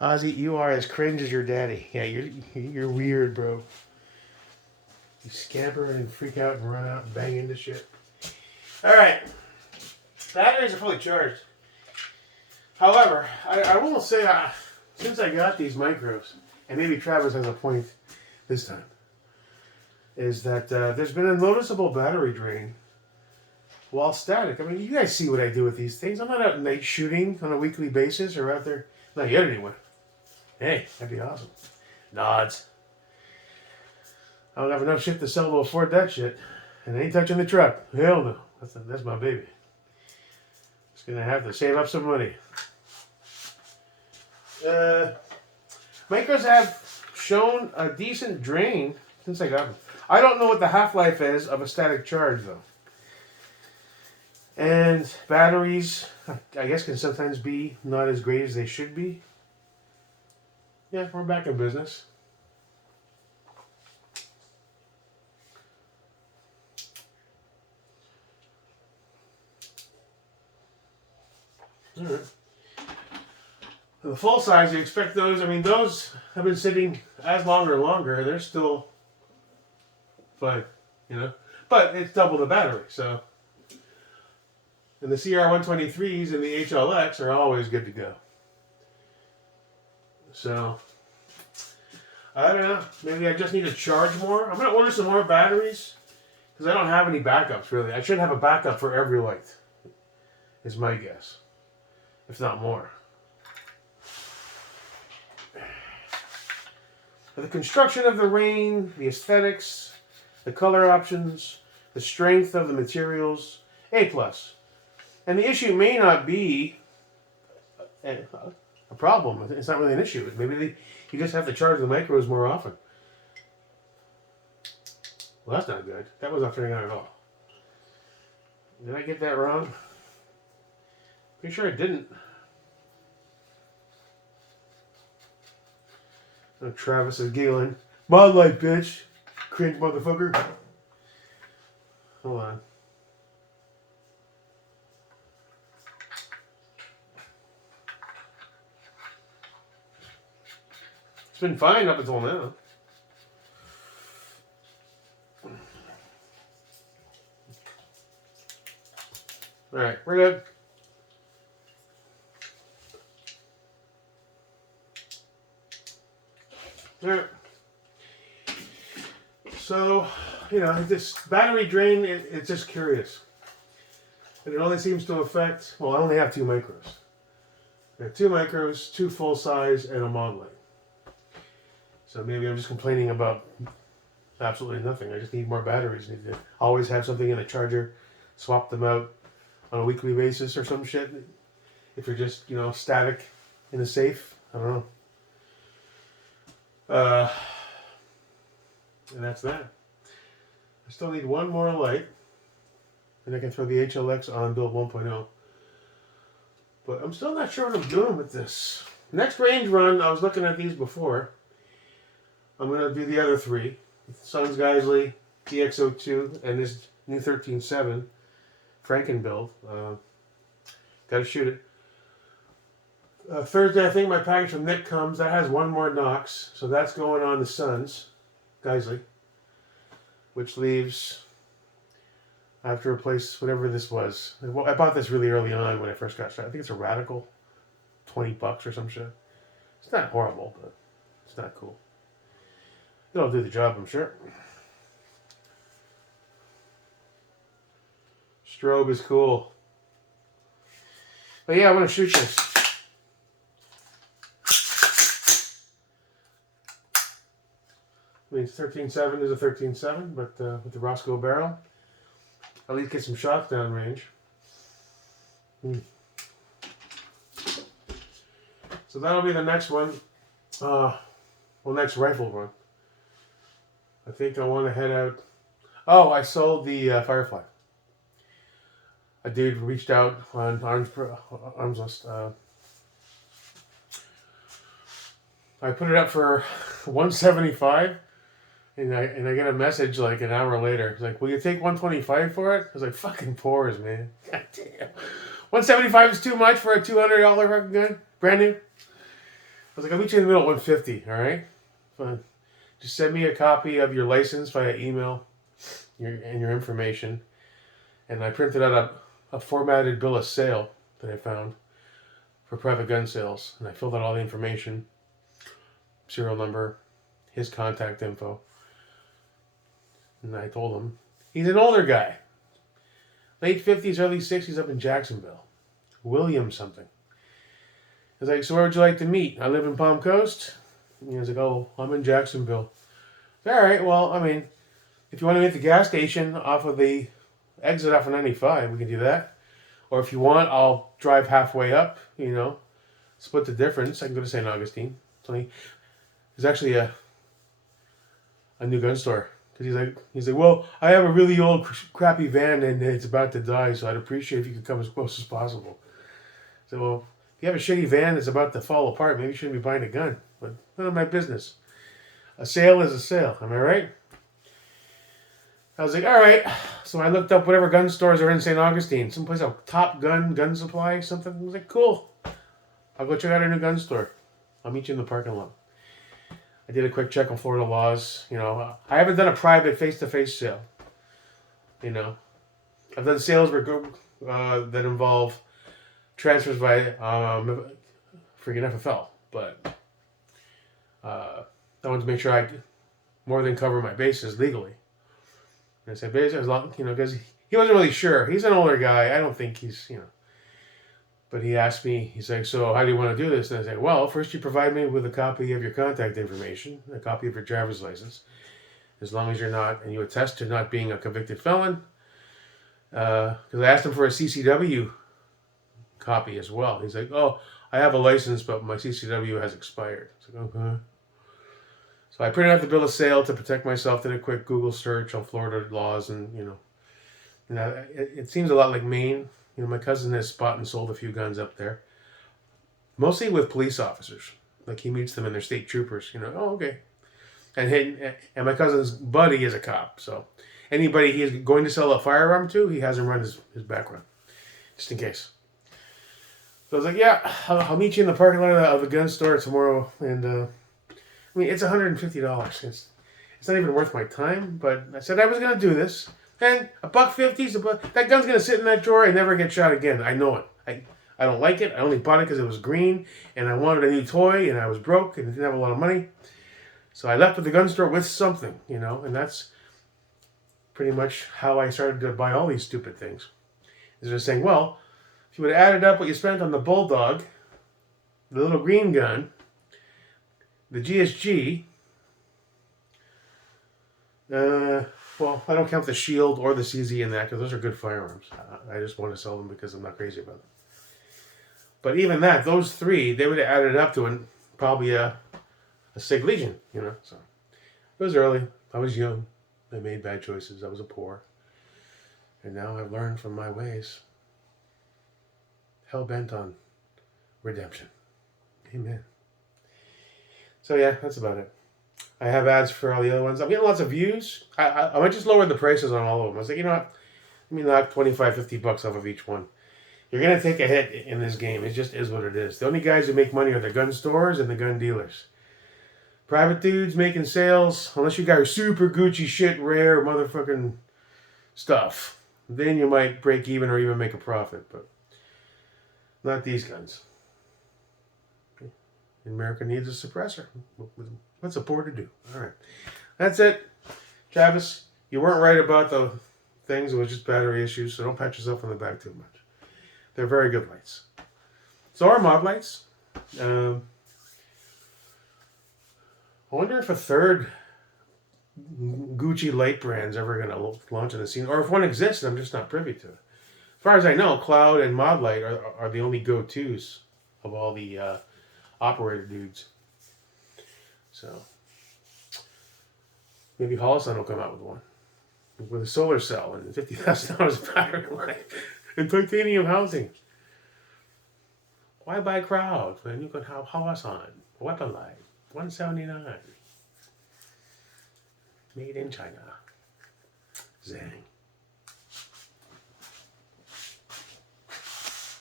Ozzy, you are as cringe as your daddy. Yeah, you're weird, bro. You scamper and freak out and run out and bang into shit. All right, batteries are fully charged. However, I will say, since I got these micros, and maybe Travis has a point this time, is that there's been a noticeable battery drain while static. I mean, you guys see what I do with these things. I'm not out night shooting on a weekly basis or out there. Not yet, anyway. Hey, that'd be awesome. Nods. I don't have enough shit to sell to afford that shit. And I ain't touching the truck. Hell no. That's my baby. Just gonna have to save up some money. Micros have shown a decent drain since I got them. I don't know what the half-life is of a static charge, though. And batteries, I guess, can sometimes be not as great as they should be. Yeah, we're back in business. All right. The full size, you expect those. I mean, those have been sitting as longer and longer. They're still fine, you know. But it's double the battery, so. And the CR123s and the HLX are always good to go. So, I don't know. Maybe I just need to charge more. I'm going to order some more batteries because I don't have any backups, really. I should have a backup for every light, is my guess. If not more. The construction of the rain, the aesthetics, the color options, the strength of the materials, A+. And the issue may not be a problem. It's not really an issue. Maybe you just have to charge the micros more often. Well, that's not good. That was not turning out at all. Did I get that wrong? Pretty sure I didn't. Oh, Travis is giggling. Mod light, bitch. Cringe motherfucker. Hold on. It's been fine up until now. Alright, we're good. Alright. So, this battery drain, it's just curious. And it only seems to affect, well, I only have 2 micros. I have 2 micros, 2 full size, and a mod light. So maybe I'm just complaining about absolutely nothing. I just need more batteries. I need to always have something in a charger, swap them out on a weekly basis or some shit. If you're just, static in a safe, I don't know. And that's that. I still need one more light. And I can throw the HLX on build 1.0. But I'm still not sure what I'm doing with this. Next range run, I was looking at these before. I'm going to do the other 3. Sons Geisley, DX02, and this new 13.7 Franken build. Got to shoot it. Thursday, I think my package from Nick comes. That has 1 more Nox. So that's going on the Sons Geisley. Which leaves... I have to replace whatever this was. I bought this really early on when I first got started. I think it's a Radical. $20 or some shit. It's not horrible, but it's not cool. It'll do the job, I'm sure. Strobe is cool. But yeah, I want to shoot this. I mean, 13.7 is a 13.7, but with the Roscoe barrel, at least get some shots down range. So that'll be the next one. Next rifle run. I think I want to head out. Oh, I sold the Firefly. A dude reached out on Arms List. I put it up for $175, and I get a message like an hour later. It's like, will you take $125 for it? I was like, fucking pores, man. God damn. $175 is too much for a $200 fucking gun, brand new. was like, I'll meet you in the middle at 150, all right? Fine. Just send me a copy of your license via email and your information. And I printed out a formatted bill of sale that I found for private gun sales. And I filled out all the information, serial number, his contact info. And I told him, he's an older guy. Late 50s, early 60s up in Jacksonville. William something. I was like, so where would you like to meet? I live in Palm Coast. And he was like, oh, I'm in Jacksonville. All right, well, I mean, if you want to meet at the gas station off of the exit off of 95, we can do that. Or if you want, I'll drive halfway up, split the difference. I can go to St. Augustine. There's actually a new gun store. Because he's like, well, I have a really old, crappy van and it's about to die, so I'd appreciate if you could come as close as possible. So, well, if you have a shitty van that's about to fall apart, maybe you shouldn't be buying a gun. But none of my business. A sale is a sale, am I right? I was like, all right. So I looked up whatever gun stores are in St. Augustine. Someplace a Top Gun Supply, something. I was like, cool. I'll go check out our new gun store. I'll meet you in the parking lot. I did a quick check on Florida laws. I haven't done a private face-to-face sale. I've done sales that involve transfers by freaking FFL, but I wanted to make sure I more than cover my bases legally. And I said, basically, as long, because he wasn't really sure. He's an older guy. I don't think he's, But he asked me, he's like, so how do you want to do this? And I said, well, first you provide me with a copy of your contact information, a copy of your driver's license, as long as you're not, and you attest to not being a convicted felon. Because I asked him for a CCW copy as well. He's like, oh, I have a license, but my CCW has expired. I was like, okay. So I printed out the bill of sale to protect myself, did a quick Google search on Florida laws, and, it seems a lot like Maine. My cousin has bought and sold a few guns up there. Mostly with police officers. Like, he meets them and they're state troopers. Oh, okay. And my cousin's buddy is a cop. So anybody he's going to sell a firearm to, he has him run his background. Just in case. So I was like, yeah, I'll meet you in the parking lot of the gun store tomorrow. And, it's $150. It's not even worth my time. But I said I was going to do this. And $1.50, that gun's going to sit in that drawer and never get shot again. I know it. I don't like it. I only bought it because it was green. And I wanted a new toy. And I was broke and didn't have a lot of money. So I left at the gun store with something, And that's pretty much how I started to buy all these stupid things. Is just saying, well, if you would have added up what you spent on the Bulldog, the little green gun, the GSG, well, I don't count the Shield or the CZ in that because those are good firearms. I just want to sell them because I'm not crazy about them. But even that, those three, they would have added up to probably a Sig Legion, So it was early. I was young. I made bad choices. I was poor. And now I've learned from my ways. Hell-bent on redemption. Amen. So yeah, that's about it. I have ads for all the other ones. I'm getting lots of views. I might just lower the prices on all of them. I was like, you know what? Let me knock $25-50 off of each one. You're going to take a hit in this game. It just is what it is. The only guys who make money are the gun stores and the gun dealers. Private dudes making sales, unless you got super Gucci shit, rare motherfucking stuff, then you might break even or even make a profit. But not these guns. America needs a suppressor. What's a poor to do? All right. That's it. Travis, you weren't right about the things. It was just battery issues, so don't pat yourself on the back too much. They're very good lights. So are mod lights. I wonder if a third Gucci light brand's ever going to launch in the scene, or if one exists and I'm just not privy to it. As far as I know, Cloud and Mod Light are the only go-tos of all the operator dudes. So maybe Holosun will come out with one. With a solar cell and $50,000 battery life and titanium housing. Why buy Crowd when you can have Holosun, Weapon Light, $179. Made in China. Zang.